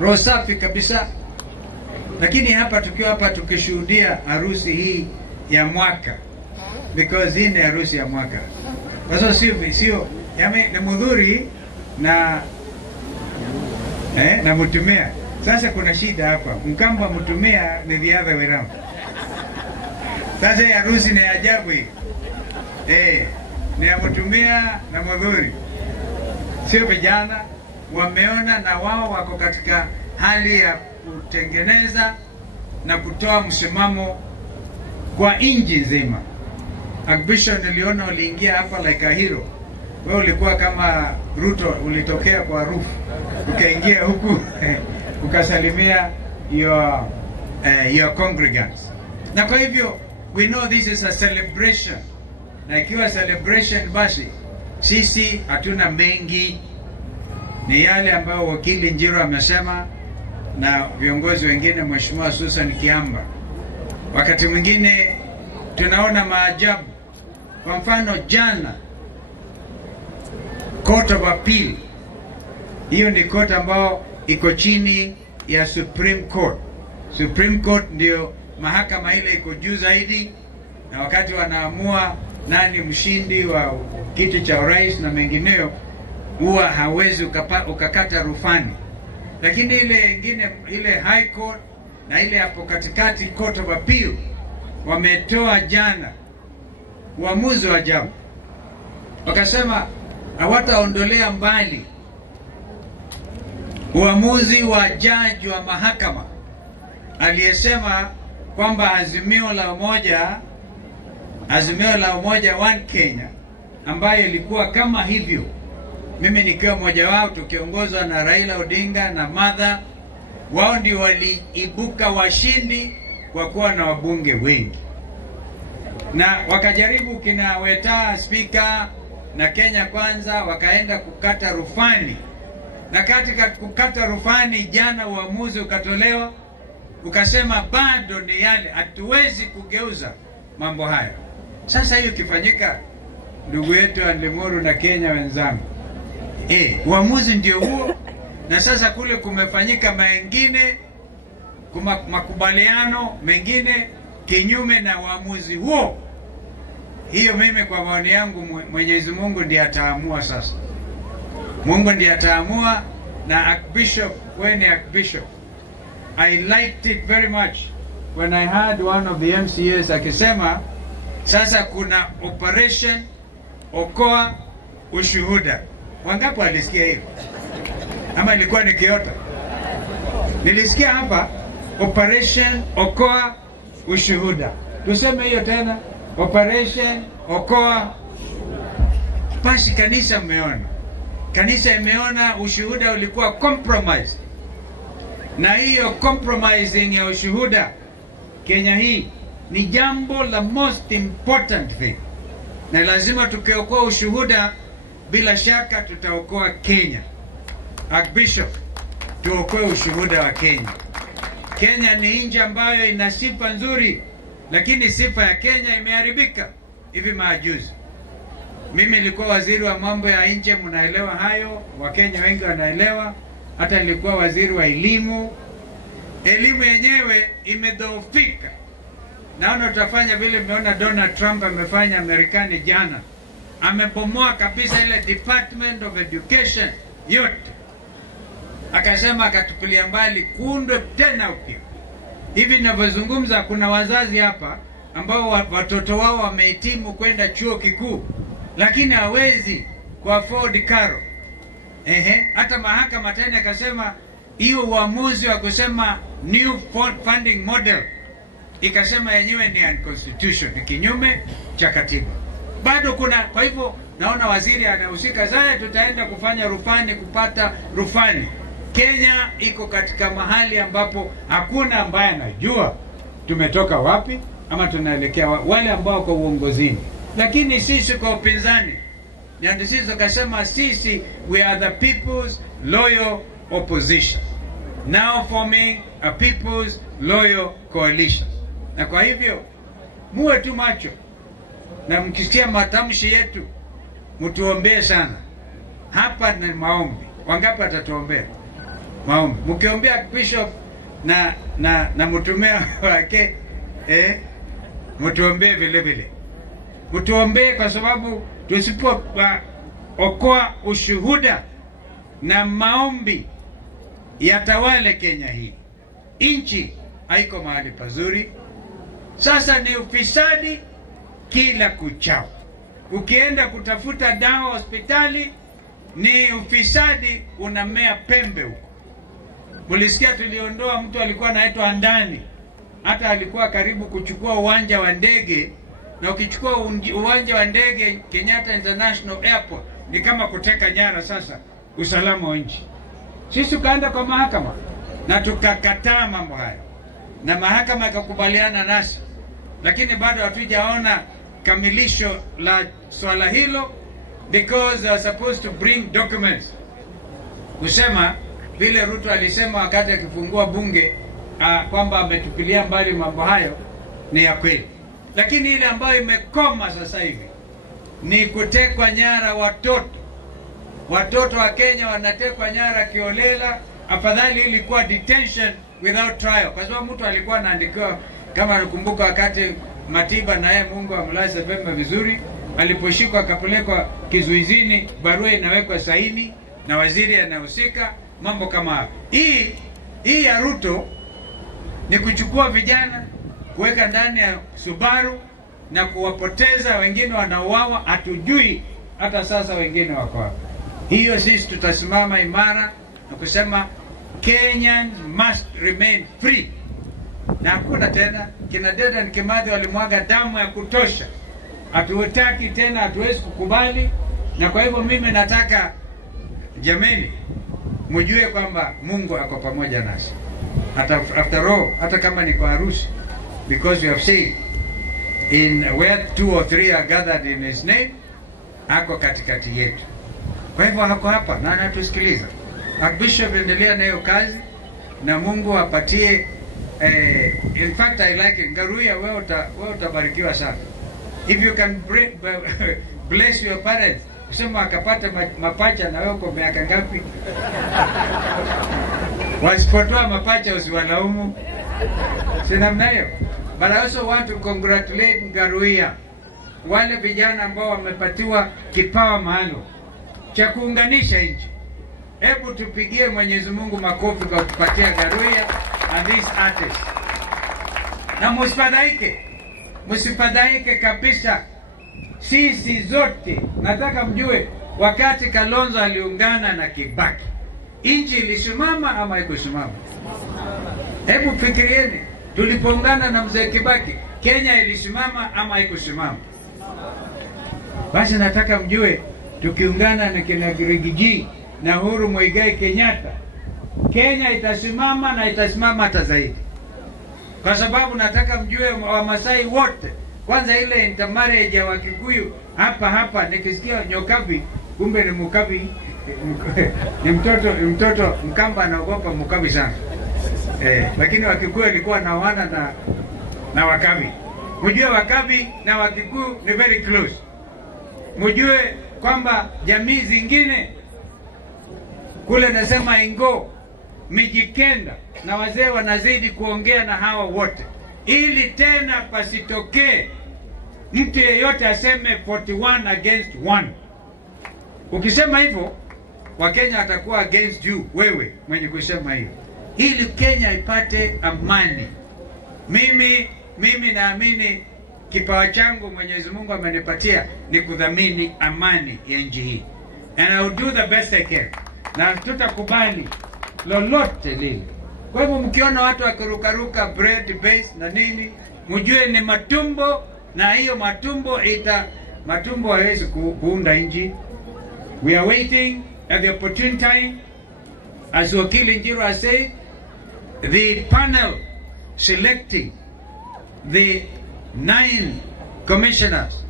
roho safi kabisa. Lakini hapa tukiwa hapa tukishuhudia harusi hii ya mwaka, because hii ni harusi ya mwaka. Kwa sababu sio ni mudhuri na na Mutumia. Sasa kuna shida hapa. Mkamba Mutumia ni the other way round. Sasa ya harusi ni ajabu hii. Ni ya Mutumia na Mudhuri. Sio vijana wameona na wao wako katika hali ya kutengeneza na kutoa msimamo kwa inji nzima. Archbishop niliona uliingia hapa like a hero. Wewe ulikuwa kama Ruto, ulitokea kwa roof ukaingia huku ukasalimia your congregants. Na kwa hivyo we know this is a celebration. Na ikiwa celebration basi sisi hatuna mengi, ni yale ambayo wakili Njiro amesema na viongozi wengine, Mheshimiwa Susan Kiamba. Wakati mwingine tunaona maajabu. Kwa mfano jana Court of Appeal, hiyo ni court ambao iko chini ya Supreme Court. Supreme Court ndio mahakama ile iko juu zaidi, na wakati wanaamua nani mshindi wa kiti cha urais na mengineo, huwa hawezi ukakata rufani. Lakini ile ingine, ile High Court na ile hapo katikati Court of Appeal, wametoa jana uamuzi wa ajabu. Wakasema hawataondolea mbali uamuzi wa jaji wa mahakama aliyesema kwamba azimio la umoja One Kenya, ambayo ilikuwa kama hivyo, mimi nikiwa mmoja wao, tukiongozwa na Raila Odinga na Martha, wao ndio waliibuka washindi kwa kuwa na wabunge wengi. Na wakajaribu kina Weta speaker na Kenya Kwanza, wakaenda kukata rufani. Na katika kukata rufani jana uamuzi ukatolewa, ukasema bado ni yale, hatuwezi kugeuza mambo haya. Sasa hiyo kifanyika, ndugu yetu Andemuru na Kenya wenzangu, uamuzi ndio huo. Na sasa kule kumefanyika mengine, makubaliano mengine kinyume na uamuzi huo. Hiyo mimi kwa maoni yangu, Mwenyezi Mungu ndiye ataamua sasa. Mungu ndiye ataamua. Na Archbishop, when Archbishop, I liked it very much when I heard one of the MCAs akisema sasa kuna operation Okoa Ushuhuda. Wangapi walisikia hiyo? Ama ilikuwa ni kiota? Nilisikia hapa operation Okoa Ushuhuda. Tuseme hiyo tena, operation Okoa. Basi kanisa mmeona, kanisa imeona ushuhuda ulikuwa compromise. Na hiyo compromising ya ushuhuda Kenya hii ni jambo la most important thing. Na lazima tukiokoa ushuhuda, bila shaka tutaokoa Kenya. Archbishop, tuokoe ushuhuda wa Kenya. Kenya ni nchi ambayo ina sifa nzuri, lakini sifa ya Kenya imeharibika hivi majuzi. Mimi nilikuwa waziri wa mambo ya nje, mnaelewa hayo, Wakenya wengi wanaelewa. Hata nilikuwa waziri wa elimu. Elimu yenyewe imedhoofika. Naona tutafanya vile mmeona Donald Trump amefanya Marekani jana. Amebomoa kabisa ile Department of Education yote. Akasema akatupilia mbali, kuundwe tena upya. Hivi ninavyozungumza kuna wazazi hapa ambao watoto wao wamehitimu kwenda chuo kikuu, lakini hawezi kwa afford karo. Hata mahakama tena akasema hiyo uamuzi wa kusema new funding model, ikasema yenyewe ni unconstitutional, ni kinyume cha katiba. Bado kuna, kwa hivyo naona waziri anahusika zaidi, tutaenda kufanya rufani, kupata rufani. Kenya iko katika mahali ambapo hakuna ambaye anajua tumetoka wapi ama tunaelekea wale ambao kwa uongozini. Lakini sisi kwa upinzani, ndio sisi tukasema sisi we are the people's loyal opposition, now forming a people's loyal coalition. Na kwa hivyo muwe tu macho, na mkisikia matamshi yetu mtuombee sana. Hapa ni maombi. Wangapi atatuombea maombi? Mkiombea bishop na mtumea wake mtuombee vile vile. Mtuombee kwa sababu tusipo okoa ushuhuda na maombi yatawale Kenya hii. Inchi haiko mahali pazuri. Sasa ni ufisadi kila kuchao. Ukienda kutafuta dawa hospitali ni ufisadi unamea pembe huko. Mulisikia tuliondoa mtu alikuwa anaitwa Andani. Hata alikuwa karibu kuchukua uwanja wa ndege, na ukichukua uwanja wa ndege Kenyatta International Airport ni kama kuteka nyara sasa usalama wa nchi. Sisi tukaenda kwa mahakama na tukakataa mambo haya, na mahakama ikakubaliana nasi, lakini bado hatujaona kamilisho la swala hilo, because they are supposed to bring documents kusema vile Ruto alisema wakati akifungua bunge kwamba ametupilia mbali mambo hayo ni ya kweli. Lakini ile ambayo imekoma sasa hivi ni kutekwa nyara watoto. Watoto wa Kenya wanatekwa nyara kiolela. Afadhali ilikuwa detention without trial, kwa sababu mtu alikuwa anaandikiwa, kama nakumbuka wakati Matiba na yeye Mungu amlaze pema vizuri, aliposhikwa akapelekwa kizuizini, barua inawekwa saini na waziri anahusika, mambo kama hayo. Hii ya Ruto ni kuchukua vijana kuweka ndani ya Subaru na kuwapoteza, wengine wanauawa, hatujui hata sasa wengine wako wapi. Hiyo sisi tutasimama imara na kusema Kenyans must remain free. Na hakuna tena kina Dedan Kimathi walimwaga damu ya kutosha. Hatuwataki tena, hatuwezi kukubali. Na kwa hivyo mimi nataka jameni mjue kwamba Mungu ako pamoja nasi. After all, hata kama ni kwa harusi, because we have said in where 2 or 3 are gathered in his name, ako katikati yetu. Kwa hivyo hako hapa na anatusikiliza. Archbishop, endelea na hiyo kazi na Mungu apatie. In fact I like it. Ngaruya, wewe utabarikiwa sana. If you can bless your parents, kusema akapata mapacha na wewe kwa miaka ngapi? Wasipotoa mapacha usiwalaumu. Sina mnayo. But I also want to congratulate Ngaruya, wale vijana ambao wamepatiwa kipawa maalum cha kuunganisha nchi. Hebu tupigie Mwenyezi Mungu makofi kwa kutupatia Ngaruya and these artists. Na msifadhaike kabisa. Sisi zote nataka mjue, wakati Kalonzo aliungana na Kibaki, nchi ilisimama ama haikusimama? Hebu fikirieni, tulipoungana na mzee Kibaki, Kenya ilisimama ama haikusimama? Basi nataka mjue, tukiungana na kina Rigiji na Uhuru Muigai Kenyatta, Kenya itasimama na itasimama hata zaidi. Kwa sababu nataka mjue Wamasai wote, kwanza ile intermarriage ya Wakikuyu hapa nikisikia Nyokabi, kumbe ni Mukabi. Ni mtoto Mkamba anaogopa Mukabi sana. Lakini Wakikuyu walikuwa na wana na Wakabi. Mjue Wakabi na Wakikuyu ni very close. Mjue kwamba jamii zingine kule nasema Ingo, Mijikenda na wazee wanazidi kuongea na hawa wote, ili tena pasitokee mtu yeyote aseme 41 against 1. Ukisema hivyo, Wakenya watakuwa against you, wewe mwenye kusema hivyo, ili Kenya ipate amani. Mimi naamini kipawa changu Mwenyezi Mungu amenipatia ni kudhamini amani ya nchi hii, and I will do the best I can, na tutakubali lolote lile. Kwa hivyo mkiona watu wakirukaruka bread base na nini, mjue ni matumbo, na hiyo matumbo hawezi kuunda nchi. We are waiting at the opportune time, as Wakili Njiru has said, the panel selecting the 9 commissioners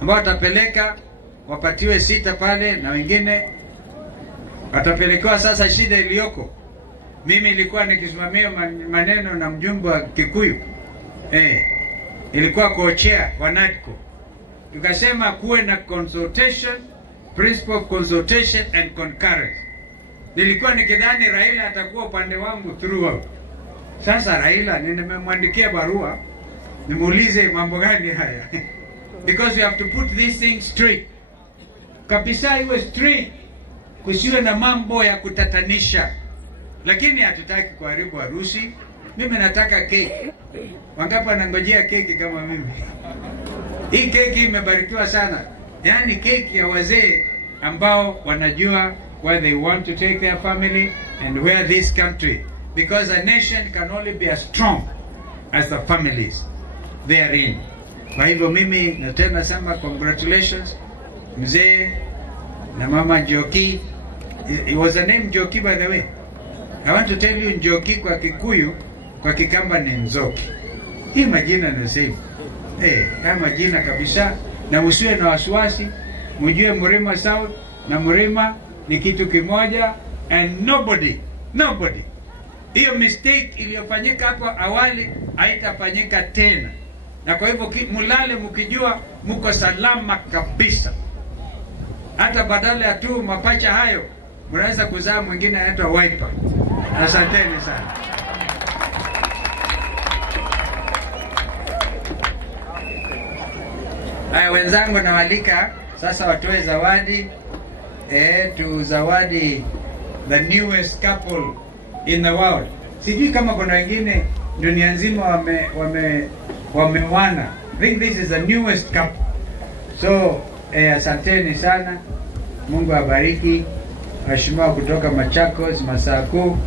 ambao watapeleka, wapatiwe 6 pale na wengine watapelekewa. Sasa shida iliyoko, mimi ilikuwa nikisimamia maneno na mjumbe wa Kikuyu, ilikuwa co-chair wa NADCO, tukasema kuwe na consultation, principle of consultation and concurrence. Nilikuwa nikidhani Raila atakuwa upande wangu throughout. Sasa Raila nimemwandikia barua nimuulize mambo gani haya. Because we have to put these things straight. Kabisa iwe straight. Kusiwe na mambo ya kutatanisha. Lakini hatutaki kuharibu harusi. Mimi nataka keki. Wangapi wanangojea keki kama mimi? Hii keki imebarikiwa sana. Yaani keki ya wazee ambao wanajua where they want to take their family and where this country, because a nation can only be as strong as the families they are in. Kwa hivyo mimi natena sema congratulations mzee na mama Njoki. It was a name Njoki, by the way. I want to tell you, Njoki kwa Kikuyu, kwa Kikamba ni Nzoki. Hii majina ni same. Haya majina kabisa, na usiwe na wasiwasi. Mjue Mrima South na Mrima ni kitu kimoja, and nobody hiyo mistake iliyofanyika hapo awali haitafanyika tena. Na kwa hivyo mulale mkijua mko salama kabisa. Hata badala ya tu mapacha hayo mnaweza kuzaa mwingine anaitwa Wiper. Asanteni sana. Haya wenzangu, nawalika sasa watoe zawadi. Tuzawadi the newest couple in the world. Sijui kama kuna wengine dunia nzima wamewana. I think this is the newest couple. So asanteni sana. Mungu abariki. Mheshimiwa kutoka Machakos, Masaku.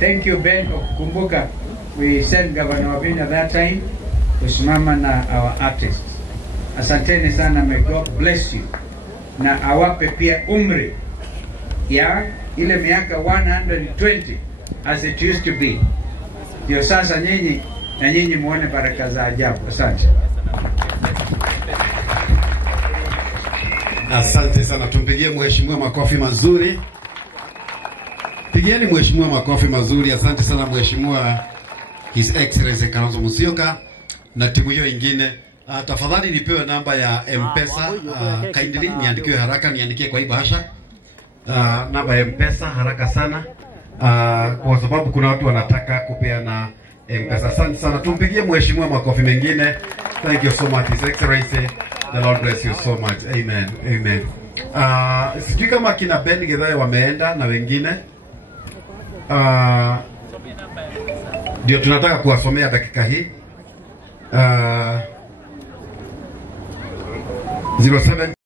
Thank you Ben kwa kukumbuka. We sent Governor Wabini at that time kusimama na our artists. Asanteni sana. May God bless you. Na awape pia umri ya ile miaka 120 as it used to be. Ndio sasa nyinyi muone baraka za ajabu. Asante. Asante sana. Tumpigie mheshimiwa makofi mazuri. Pigieni mheshimiwa makofi mazuri. Asante sana mheshimiwa His Excellency Kalonzo Musyoka na timu hiyo ingine. Tafadhali nipewe namba ya M-Pesa. Kindly niandikiwe haraka, niandikie kwa hii bahasha. Namba ya M-Pesa haraka sana. Kwa sababu kuna watu wanataka kupeana M-Pesa. Asante sana. Tumpigie mheshimiwa makofi mengine. Thank you so much His Excellency. The Lord bless you so much. Amen. Amen. Sijui kama kina Ben Githae wameenda na wengine. Ndio tunataka kuwasomea dakika hii. 07